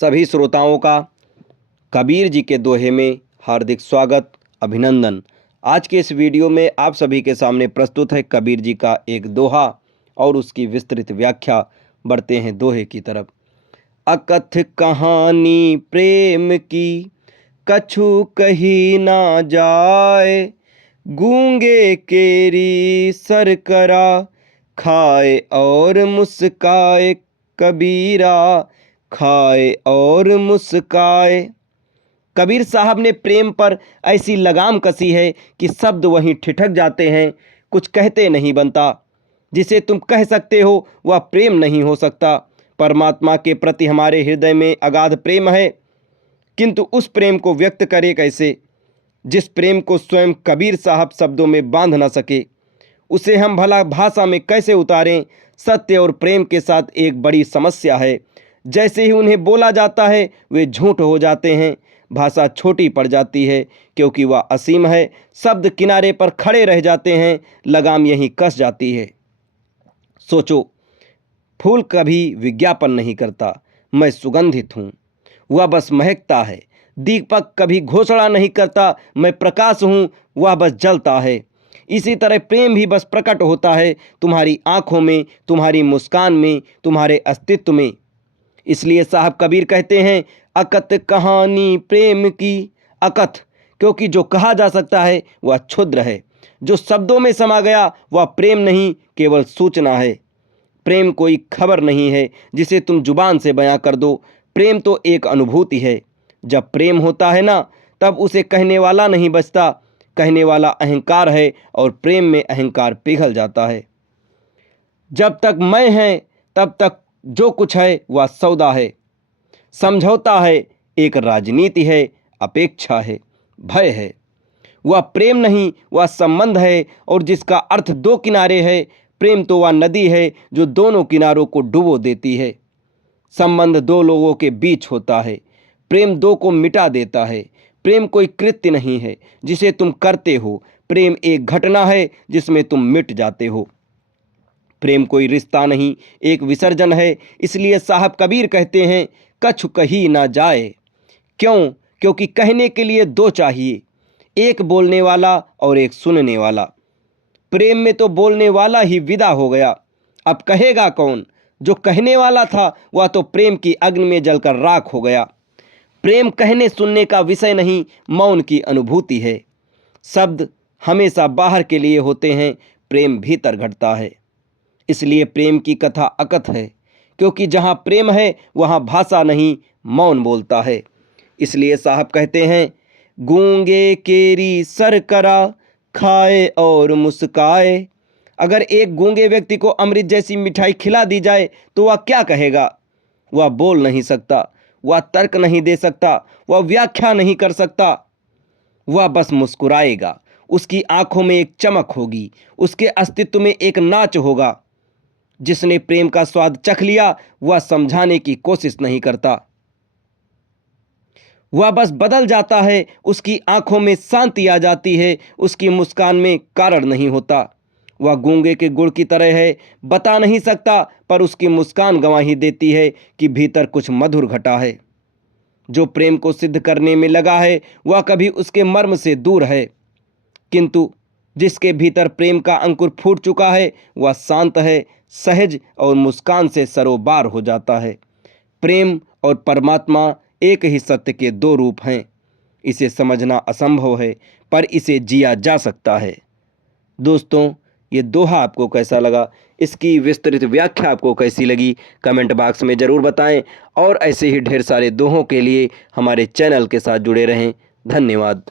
सभी श्रोताओं का कबीर जी के दोहे में हार्दिक स्वागत, अभिनंदन। आज के इस वीडियो में आप सभी के सामने प्रस्तुत है कबीर जी का एक दोहा और उसकी विस्तृत व्याख्या। बढ़ते हैं दोहे की तरफ। अकथ कहानी प्रेम की, कछु कही ना जाए, गूंगे केरी सर करा, खाए और मुस्काए कबीरा, खाए और मुस्काए। कबीर साहब ने प्रेम पर ऐसी लगाम कसी है कि शब्द वहीं ठिठक जाते हैं, कुछ कहते नहीं बनता। जिसे तुम कह सकते हो वह प्रेम नहीं हो सकता। परमात्मा के प्रति हमारे हृदय में अगाध प्रेम है, किंतु उस प्रेम को व्यक्त करे कैसे, जिस प्रेम को स्वयं कबीर साहब शब्दों में बांध न सके, उसे हम भला भाषा में कैसे उतारें। सत्य और प्रेम के साथ एक बड़ी समस्या है। जैसे ही उन्हें बोला जाता है वे झूठ हो जाते हैं। भाषा छोटी पड़ जाती है क्योंकि वह असीम है। शब्द किनारे पर खड़े रह जाते हैं, लगाम यहीं कस जाती है। सोचो, फूल कभी विज्ञापन नहीं करता, मैं सुगंधित हूँ, वह बस महकता है। दीपक कभी घोषणा नहीं करता, मैं प्रकाश हूँ, वह बस जलता है। इसी तरह प्रेम भी बस प्रकट होता है तुम्हारी आंखों में, तुम्हारी मुस्कान में, तुम्हारे अस्तित्व में। इसलिए साहब कबीर कहते हैं, अकथ कहानी प्रेम की। अकथ क्योंकि जो कहा जा सकता है वह क्षुद्र है, जो शब्दों में समा गया वह प्रेम नहीं, केवल सूचना है। प्रेम कोई खबर नहीं है जिसे तुम जुबान से बयां कर दो। प्रेम तो एक अनुभूति है। जब प्रेम होता है ना, तब उसे कहने वाला नहीं बचता। कहने वाला अहंकार है और प्रेम में अहंकार पिघल जाता है। जब तक मैं है तब तक जो कुछ है वह सौदा है, समझौता है, एक राजनीति है, अपेक्षा है, भय है। वह प्रेम नहीं, वह संबंध है, और जिसका अर्थ दो किनारे है। प्रेम तो वह नदी है जो दोनों किनारों को डुबो देती है। संबंध दो लोगों के बीच होता है, प्रेम दो को मिटा देता है। प्रेम कोई कृत्य नहीं है जिसे तुम करते हो, प्रेम एक घटना है जिसमें तुम मिट जाते हो। प्रेम कोई रिश्ता नहीं, एक विसर्जन है। इसलिए साहब कबीर कहते हैं, कछु कही ना जाए। क्यों? क्योंकि कहने के लिए दो चाहिए, एक बोलने वाला और एक सुनने वाला। प्रेम में तो बोलने वाला ही विदा हो गया, अब कहेगा कौन? जो कहने वाला था वह तो प्रेम की अग्नि में जलकर राख हो गया। प्रेम कहने सुनने का विषय नहीं, मौन की अनुभूति है। शब्द हमेशा बाहर के लिए होते हैं, प्रेम भीतर घटता है। इसलिए प्रेम की कथा अकथ है, क्योंकि जहाँ प्रेम है वहाँ भाषा नहीं, मौन बोलता है। इसलिए साहब कहते हैं, गूंगे केरी सर करा, खाए और मुस्काए। अगर एक गूंगे व्यक्ति को अमृत जैसी मिठाई खिला दी जाए तो वह क्या कहेगा? वह बोल नहीं सकता, वह तर्क नहीं दे सकता, वह व्याख्या नहीं कर सकता, वह बस मुस्कुराएगा। उसकी आंखों में एक चमक होगी, उसके अस्तित्व में एक नाच होगा। जिसने प्रेम का स्वाद चख लिया वह समझाने की कोशिश नहीं करता, वह बस बदल जाता है। उसकी आंखों में शांति आ जाती है, उसकी मुस्कान में कारण नहीं होता। वह गूंगे के गुड़ की तरह है, बता नहीं सकता, पर उसकी मुस्कान गवाही देती है कि भीतर कुछ मधुर घटा है। जो प्रेम को सिद्ध करने में लगा है वह कभी उसके मर्म से दूर है, किंतु जिसके भीतर प्रेम का अंकुर फूट चुका है वह शांत है, सहज और मुस्कान से सरोबार हो जाता है। प्रेम और परमात्मा एक ही सत्य के दो रूप हैं। इसे समझना असंभव है, पर इसे जिया जा सकता है। दोस्तों, ये दोहा आपको कैसा लगा, इसकी विस्तृत व्याख्या आपको कैसी लगी, कमेंट बॉक्स में ज़रूर बताएं। और ऐसे ही ढेर सारे दोहों के लिए हमारे चैनल के साथ जुड़े रहें। धन्यवाद।